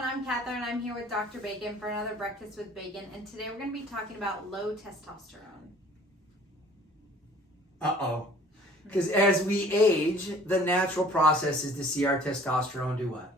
everyone, I'm Catherine. I'm here with Dr. Bacon for another Breakfast with Bacon, and today we're going to be talking about low testosterone. Because as we age, the natural process is to see our testosterone do what?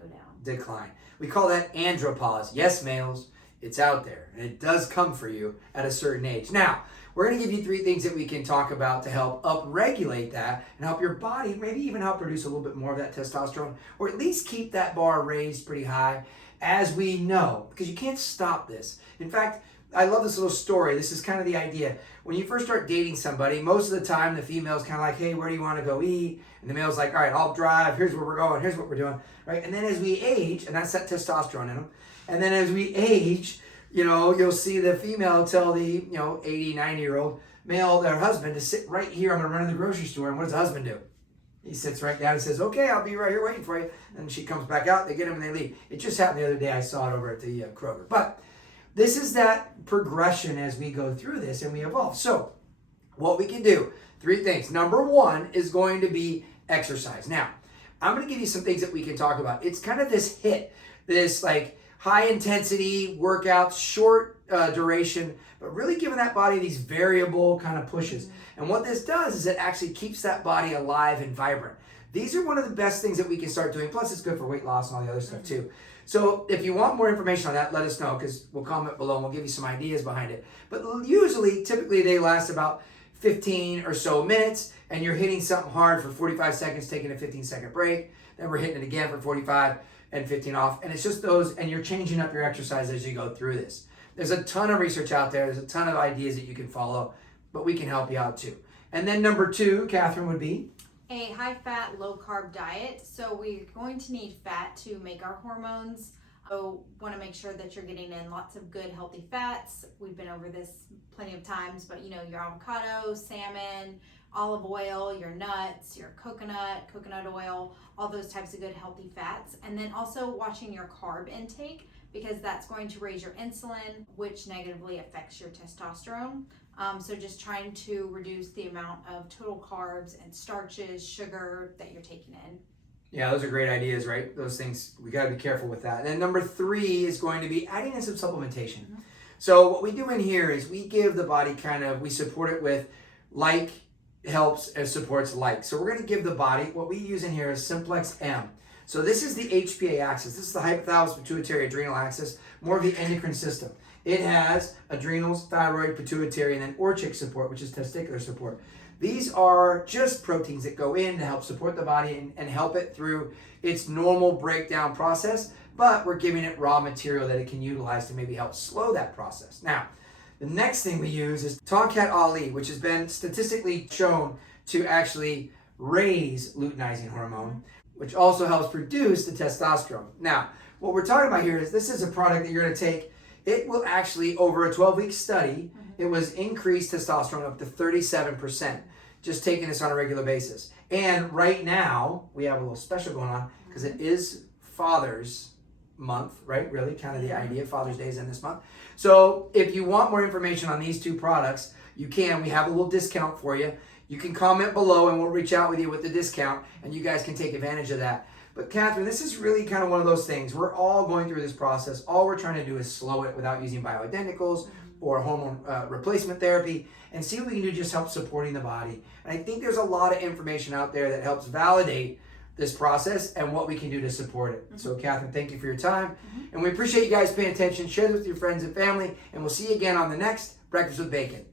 Go down. Decline. We call that andropause. Yes, males, it's out there, and it does come for you at a certain age. Now, we're going to give you 3 things that we can talk about to help upregulate that and help your body, maybe even help produce a little bit more of that testosterone, or at least keep that bar raised pretty high, as we know, because you can't stop this. In fact, I love this little story. This is kind of the idea. When you first start dating somebody, most of the time the female's kind of like, hey, where do you want to go eat? And the male's like, all right, I'll drive. Here's where we're going. Here's what we're doing. Right? And then as we age, and that's that testosterone in them, and then as we age, you'll see the female tell the, 80, 90-year-old male, their husband, to sit right here. I'm going to run to the grocery store. And what does the husband do? He sits right down and says, okay, I'll be right here waiting for you. And she comes back out. They get him and they leave. It just happened the other day. I saw it over at the Kroger. But this is that progression as we go through this and we evolve. So what we can do, 3 things. Number 1 is going to be exercise. Now, I'm going to give you some things that we can talk about. It's kind of this this like high intensity workouts, short duration, but really giving that body these variable kind of pushes. And what this does is it actually keeps that body alive and vibrant. These are one of the best things that we can start doing. Plus, it's good for weight loss and all the other stuff too. So if you want more information on that, let us know, because we'll comment below and we'll give you some ideas behind it. But typically they last about 15 or so minutes, and you're hitting something hard for 45 seconds, taking a 15-second break. Then we're hitting it again for 45 and 15 off. And it's just those, and you're changing up your exercise as you go through this. There's a ton of research out there. There's a ton of ideas that you can follow, but we can help you out too. And then number 2, Catherine, would be? A high-fat, low-carb diet. So we're going to need fat to make our hormones. So want to make sure that you're getting in lots of good, healthy fats. We've been over this plenty of times, but your avocado, salmon, olive oil, your nuts, your coconut oil, all those types of good, healthy fats. And then also watching your carb intake, because that's going to raise your insulin, which negatively affects your testosterone. So just trying to reduce the amount of total carbs and starches, sugar that you're taking in. Yeah, those are great ideas, right? Those things, we got to be careful with that. And then number 3 is going to be adding in some supplementation. So what we do in here is we give the body we support it with like helps and supports like. So we're going to give the body, what we use in here is Simplex M. So this is the HPA axis. This is the hypothalamus pituitary adrenal axis, more of the endocrine system. It has adrenals, thyroid, pituitary, and then orchic support, which is testicular support. These are just proteins that go in to help support the body and help it through its normal breakdown process, but we're giving it raw material that it can utilize to maybe help slow that process. Now, the next thing we use is Tonkat Ali, which has been statistically shown to actually raise luteinizing hormone, which also helps produce the testosterone. Now, what we're talking about here is this is a product that you're going to take. It will actually, over a 12-week study, it was increased testosterone up to 37%, just taking this on a regular basis. And right now, we have a little special going on because it is Father's Month, right? Really, kind of the idea. Father's Day is in this month. So if you want more information on these 2 products, you can. We have a little discount for you. You can comment below and we'll reach out with you with the discount and you guys can take advantage of that. But Catherine, this is really kind of one of those things. We're all going through this process. All we're trying to do is slow it without using bioidenticals or hormone replacement therapy, and see what we can do to just help supporting the body. And I think there's a lot of information out there that helps validate this process and what we can do to support it. So Catherine, thank you for your time. And we appreciate you guys paying attention. Share this with your friends and family, and we'll see you again on the next Breakfast with Bacon.